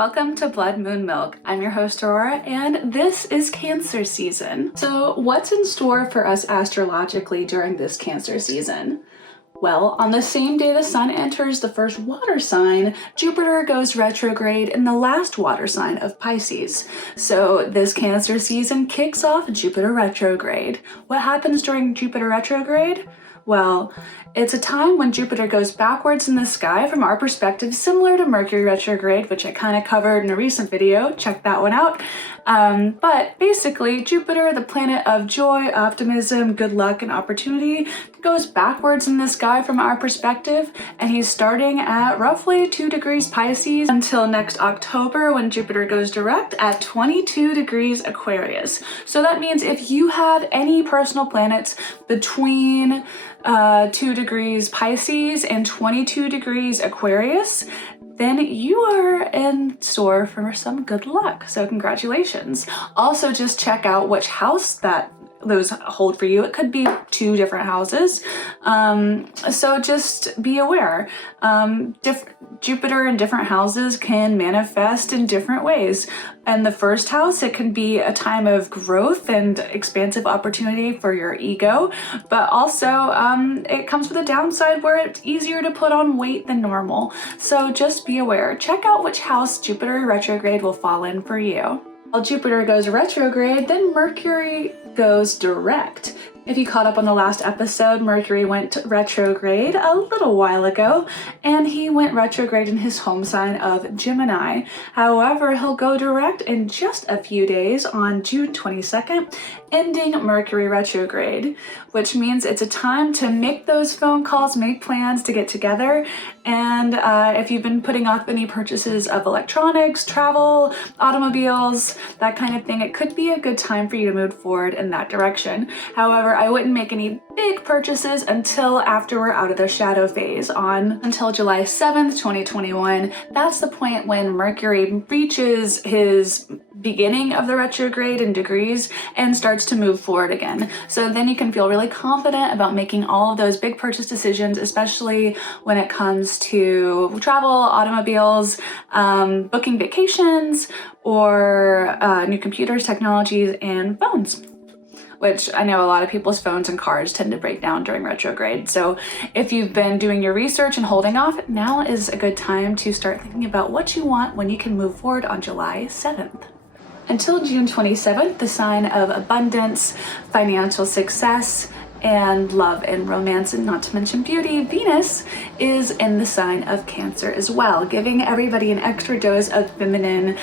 Welcome to Blood Moon Milk. I'm your host Aurora, and this is Cancer season. So what's in store for us astrologically during this Cancer season? Well, on the same day the sun enters the first water sign, Jupiter goes retrograde in the last water sign of Pisces. So this Cancer season kicks off Jupiter retrograde. What happens during Jupiter retrograde? Well, it's a time when Jupiter goes backwards in the sky from our perspective, similar to Mercury retrograde, which I kind of covered in a recent video. Check that one out. But basically, Jupiter, the planet of joy, optimism, good luck, and opportunity, goes backwards in the sky from our perspective, and he's starting at roughly 2 degrees Pisces until next October when Jupiter goes direct at 22 degrees Aquarius. So that means if you have any personal planets between 2 degrees Pisces and 22 degrees Aquarius, then you are in store for some good luck. So congratulations. Also, just check out which house that those hold for you. It could be 2 different houses. So just be aware. Jupiter in different houses can manifest in different ways. In the first house, it can be a time of growth and expansive opportunity for your ego, but also it comes with a downside where it's easier to put on weight than normal. So just be aware. Check out which house Jupiter retrograde will fall in for you. While Jupiter goes retrograde, then Mercury goes direct. If you caught up on the last episode, Mercury went retrograde a little while ago, and he went retrograde in his home sign of Gemini. However, he'll go direct in just a few days on June 22nd, ending Mercury retrograde, which means it's a time to make those phone calls, make plans to get together. And if you've been putting off any purchases of electronics, travel, automobiles, that kind of thing, it could be a good time for you to move forward in that direction. However, I wouldn't make any big purchases until after we're out of the shadow phase until July 7th, 2021. That's the point when Mercury reaches his beginning of the retrograde in degrees and starts to move forward again. So then you can feel really confident about making all of those big purchase decisions, especially when it comes to travel, automobiles, booking vacations, or new computers, technologies, and phones, which I know a lot of people's phones and cars tend to break down during retrograde. So if you've been doing your research and holding off, now is a good time to start thinking about what you want when you can move forward on July 7th. Until June 27th, the sign of abundance, financial success, and love and romance, and not to mention beauty, Venus is in the sign of Cancer as well, giving everybody an extra dose of feminine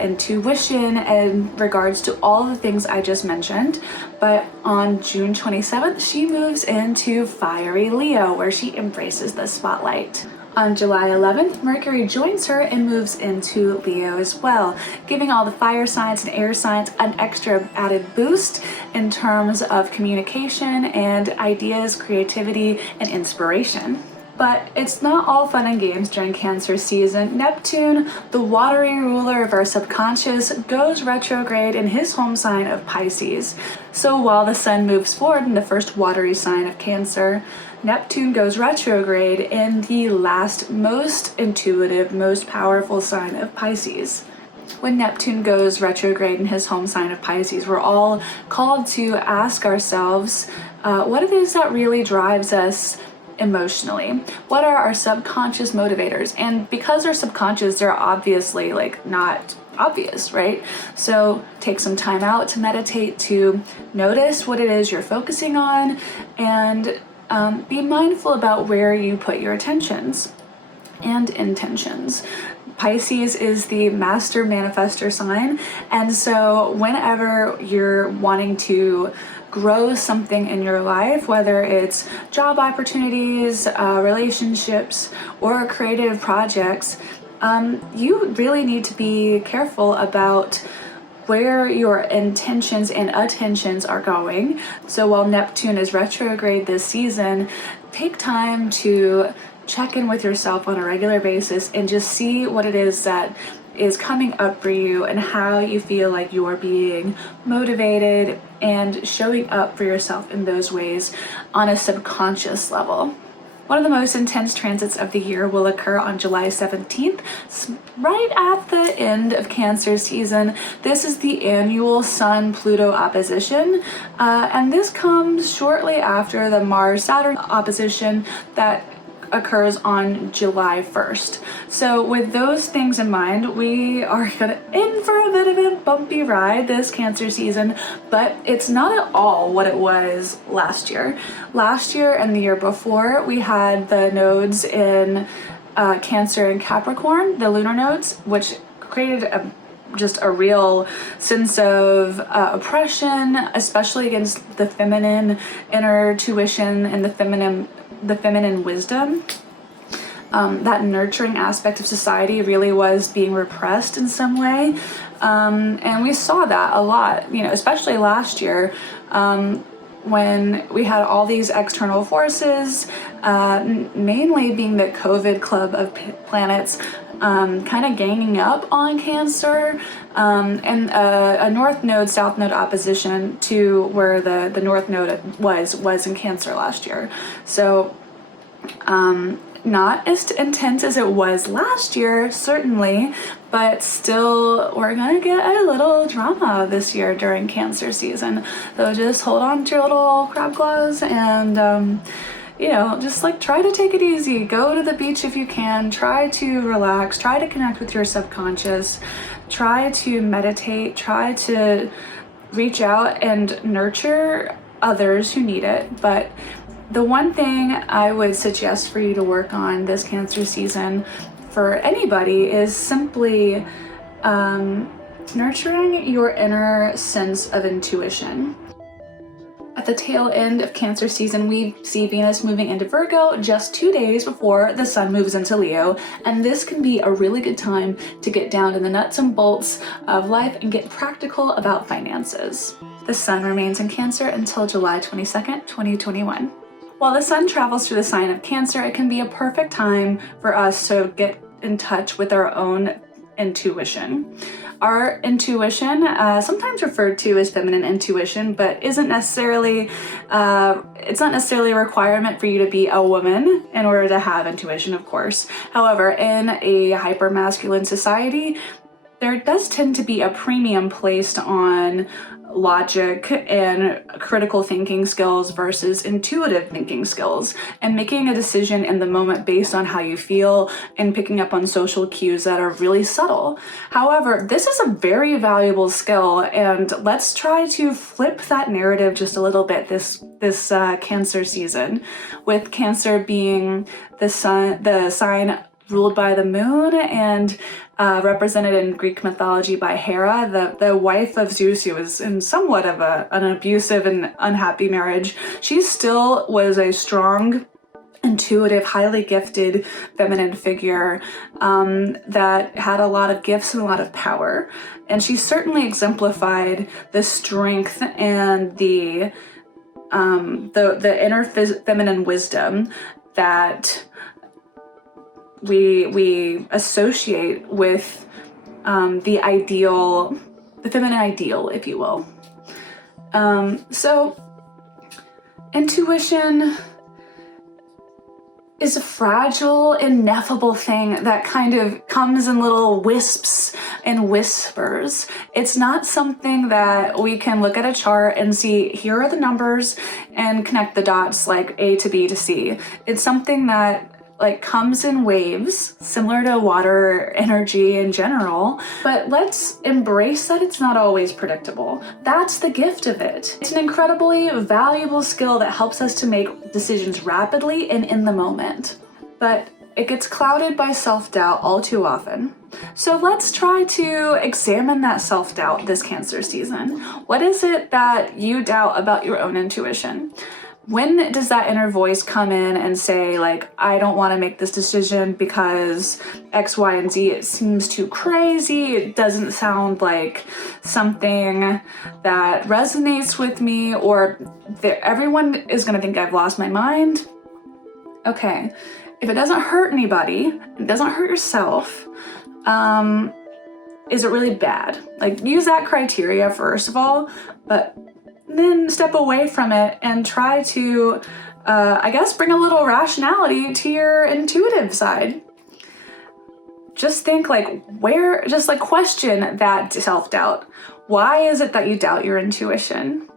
intuition in regards to all the things I just mentioned. But on June 27th, she moves into fiery Leo, where she embraces the spotlight. On July 11th, Mercury joins her and moves into Leo as well, giving all the fire signs and air signs an extra added boost in terms of communication and ideas, creativity, and inspiration. But it's not all fun and games during Cancer season. Neptune, the watery ruler of our subconscious, goes retrograde in his home sign of Pisces. So while the sun moves forward in the first watery sign of Cancer, Neptune goes retrograde in the last, most intuitive, most powerful sign of Pisces. When Neptune goes retrograde in his home sign of Pisces, we're all called to ask ourselves what it is that really drives us emotionally. What are our subconscious motivators? And because they're subconscious, they're obviously not obvious, right? So take some time out to meditate, to notice what it is you're focusing on, and be mindful about where you put your attentions and intentions. Pisces is the master manifestor sign, and so whenever you're wanting to grow something in your life, whether it's job opportunities, relationships, or creative projects, you really need to be careful about where your intentions and attentions are going. So while Neptune is retrograde this season, take time to check in with yourself on a regular basis and just see what it is that is coming up for you and how you feel like you're being motivated and showing up for yourself in those ways on a subconscious level. One of the most intense transits of the year will occur on July 17th, right at the end of Cancer season. This is the annual Sun-Pluto opposition, and this comes shortly after the Mars-Saturn opposition that occurs on July 1st. So with those things in mind, we are in for a bit of a bumpy ride this Cancer season, but it's not at all what it was last year. Last year and the year before, we had the nodes in Cancer and Capricorn, the lunar nodes, which created just a real sense of oppression, especially against the feminine inner tuition and the feminine wisdom. That nurturing aspect of society really was being repressed in some way. And we saw that a lot, especially last year, when we had all these external forces, mainly being the COVID club of planets, kind of ganging up on Cancer, and a North Node, South Node opposition to where the North Node was in Cancer last year. So not as intense as it was last year, certainly, but still we're gonna get a little drama this year during Cancer season. So just hold on to your little crab claws and just try to take it easy. Go to the beach if you can. Try to relax. Try to connect with your subconscious. Try to meditate. Try to reach out and nurture others who need it. But the one thing I would suggest for you to work on this Cancer season for anybody is simply nurturing your inner sense of intuition. At the tail end of Cancer season, we see Venus moving into Virgo just 2 days before the Sun moves into Leo, and this can be a really good time to get down to the nuts and bolts of life and get practical about finances. The Sun remains in Cancer until July 22nd, 2021. While the Sun travels through the sign of Cancer, it can be a perfect time for us to get in touch with our own intuition. Our intuition, sometimes referred to as feminine intuition, but it's not necessarily a requirement for you to be a woman in order to have intuition, of course. However, in a hyper-masculine society, there does tend to be a premium placed on logic and critical thinking skills versus intuitive thinking skills, and making a decision in the moment based on how you feel and picking up on social cues that are really subtle. However, this is a very valuable skill, and let's try to flip that narrative just a little bit this Cancer season, with Cancer being the sign ruled by the moon and represented in Greek mythology by Hera, the wife of Zeus, who was in somewhat of an abusive and unhappy marriage. She still was a strong, intuitive, highly gifted feminine figure that had a lot of gifts and a lot of power. And she certainly exemplified the strength and the inner feminine wisdom that we associate with the feminine ideal, if you will. So intuition is a fragile, ineffable thing that kind of comes in little wisps and whispers. It's not something that we can look at a chart and see, here are the numbers, and connect the dots like A to B to C. It's something that comes in waves, similar to water energy in general, but let's embrace that it's not always predictable. That's the gift of it. It's an incredibly valuable skill that helps us to make decisions rapidly and in the moment, but it gets clouded by self-doubt all too often. So let's try to examine that self-doubt this Cancer season. What is it that you doubt about your own intuition? When does that inner voice come in and say, I don't want to make this decision because X, Y, and Z, it seems too crazy, it doesn't sound like something that resonates with me, or everyone is going to think I've lost my mind? Okay, if it doesn't hurt anybody, it doesn't hurt yourself, is it really bad? Use that criteria first of all, but then step away from it and try to I guess, bring a little rationality to your intuitive side. Just think just question that self-doubt. Why is it that you doubt your intuition?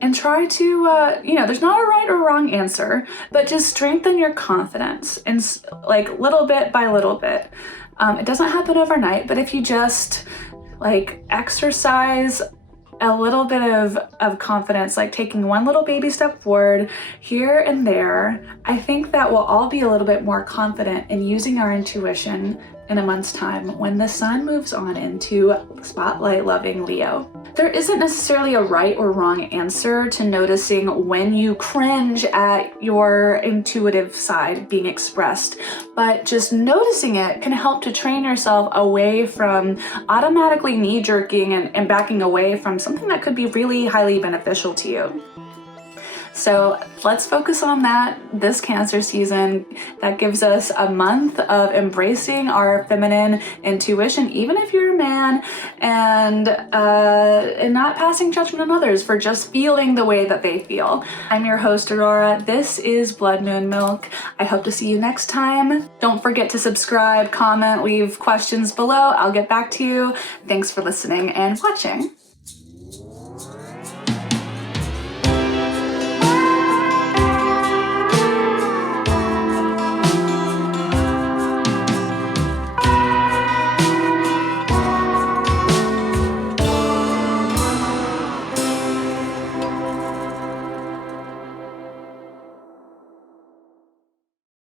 And try to, there's not a right or wrong answer, but just strengthen your confidence and little bit by little bit. It doesn't happen overnight, but if you just exercise a little bit of confidence, taking one little baby step forward here and there, I think that we'll all be a little bit more confident in using our intuition in a month's time when the sun moves on into spotlight loving Leo. There isn't necessarily a right or wrong answer to noticing when you cringe at your intuitive side being expressed, but just noticing it can help to train yourself away from automatically knee-jerking and backing away from something that could be really highly beneficial to you. So let's focus on that this Cancer season. That gives us a month of embracing our feminine intuition, even if you're a man, and not passing judgment on others for just feeling the way that they feel. I'm your host, Aurora. This is Blood Moon Milk. I hope to see you next time. Don't forget to subscribe, comment, leave questions below. I'll get back to you. Thanks for listening and watching.